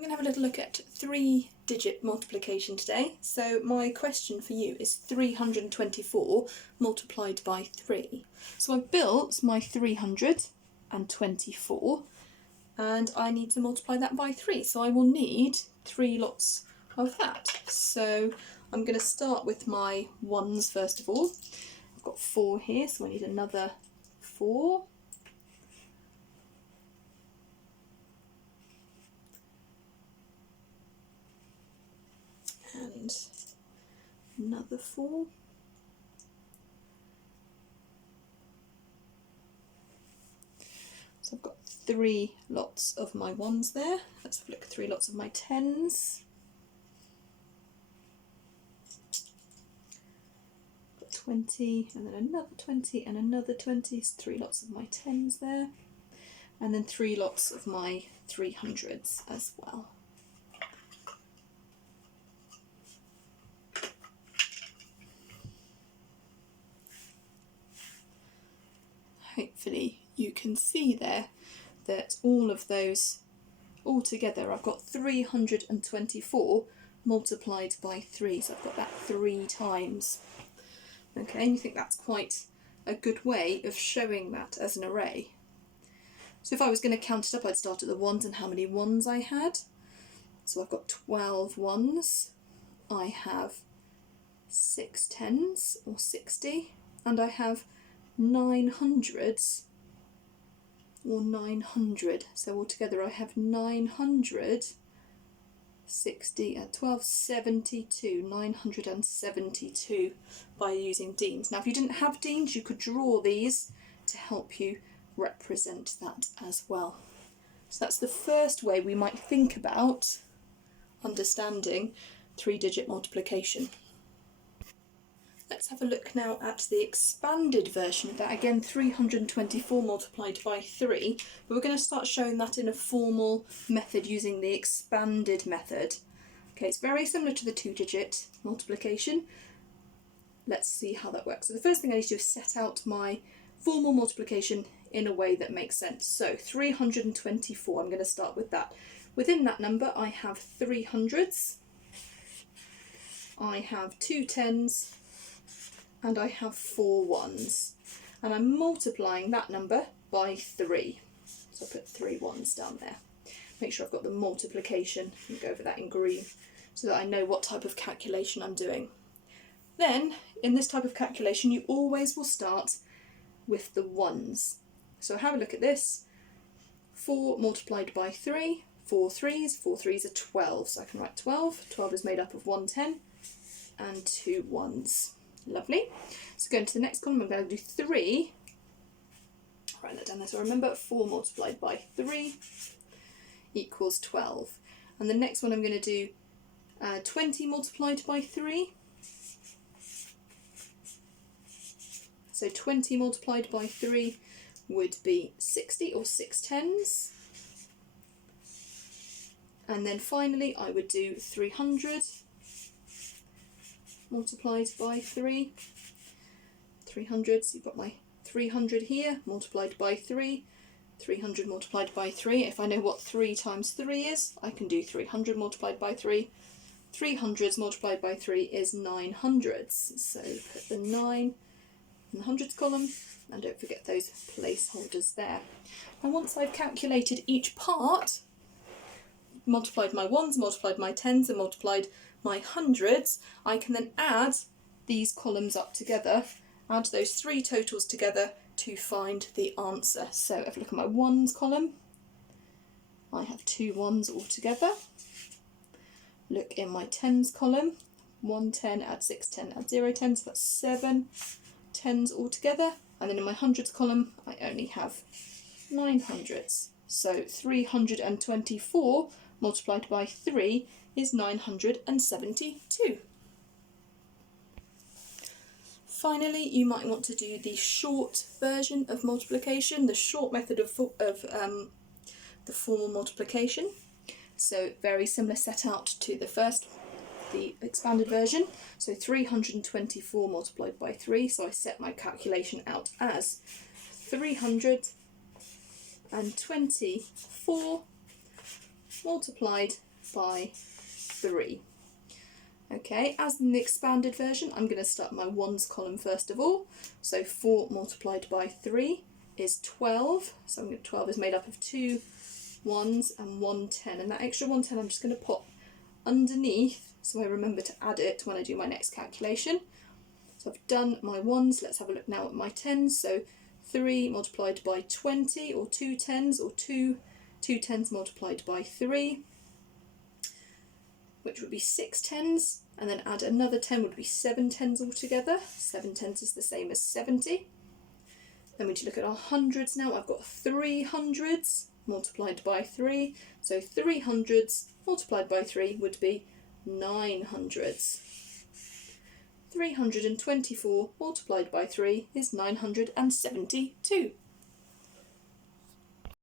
We're going to have a little look at 3-digit multiplication today. So my question for you is 324 multiplied by 3. So I've built my 324 and I need to multiply that by 3. So I will need 3 lots of that. So I'm going to start with my ones first of all. I've got 4 here, so I need another 4. And another 4. So I've got 3 lots of my 1s there. Let's have a look at 3 lots of my 10s. Got 20, and then another 20, and another 20. So 3 lots of my 10s there. And then 3 lots of my 300s as well. Hopefully you can see there that all of those all together, I've got 324 multiplied by 3, so I've got that 3 times. Okay, and you think that's quite a good way of showing that as an array. So if I was going to count it up, I'd start at the 1s and how many 1s I had. So I've got 12 1s, I have 6 10s or 60, and I have 900s or 900. So altogether I have 960 at 12, 72, 972 by using Deans. Now if you didn't have Deans, you could draw these to help you represent that as well. So that's the first way we might think about understanding 3-digit multiplication. Let's have a look now at the expanded version of that. Again, 324 multiplied by 3, but we're going to start showing that in a formal method using the expanded method. Okay, it's very similar to the 2-digit multiplication. Let's see how that works. So the first thing I need to do is set out my formal multiplication in a way that makes sense. So 324, I'm going to start with that. Within that number I have 3 hundreds, I have 2 10s, and I have 4 1s, and I'm multiplying that number by 3. So I'll put 3 1s down there. Make sure I've got the multiplication, and go over that in green, so that I know what type of calculation I'm doing. Then, in this type of calculation, you always will start with the 1s. So have a look at this. 4 multiplied by 3, 4 3s, 4 3s are 12, so I can write 12. 12 is made up of 1 10 and 2 1s. Lovely. So going to the next column, I'm going to do 3. Write that down there. So remember, 4 multiplied by 3 equals 12. And the next one I'm going to do 20 multiplied by 3. So 20 multiplied by 3 would be 60 or 6 10s. And then finally I would do 300 multiplied by 3. 300, so you've got my 300 here, multiplied by 3. 300 multiplied by 3. If I know what 3 times 3 is, I can do 300 multiplied by 3. 300s multiplied by 3 is 900s. So put the 9 in the hundreds column, and don't forget those placeholders there. And once I've calculated each part, multiplied my 1s, multiplied my 10s, and multiplied my hundreds, I can then add these columns up together, add those 3 totals together to find the answer. So if I look at my 1s column, I have 2 1s altogether. Look in my 10s column, 1 10, add 6 10, add 0 10, so that's 7 10s altogether. And then in my hundreds column, I only have 9 hundreds. So 324 multiplied by 3 is 972. Finally, you might want to do the short version of multiplication, the short method of the formal multiplication. So very similar set out to the first, the expanded version. So 324 multiplied by 3, so I set my calculation out as 324 multiplied by 3. Okay, as in the expanded version, I'm going to start my ones column first of all. So 4 multiplied by 3 is 12. So 12 is made up of 2 1s and 1 10. And that extra 1 10 I'm just going to pop underneath so I remember to add it when I do my next calculation. So I've done my 1s. Let's have a look now at my 10s. So 3 multiplied by 20, or 2 10s, or 2 10s multiplied by 3, which would be 6 10s, and then add another 10 would be 7 10s altogether. 7 10s is the same as 70. Then we look at our hundreds now. I've got 3 hundreds multiplied by 3, so 3 hundreds multiplied by 3 would be 9 hundreds. 324 multiplied by 3 is 972.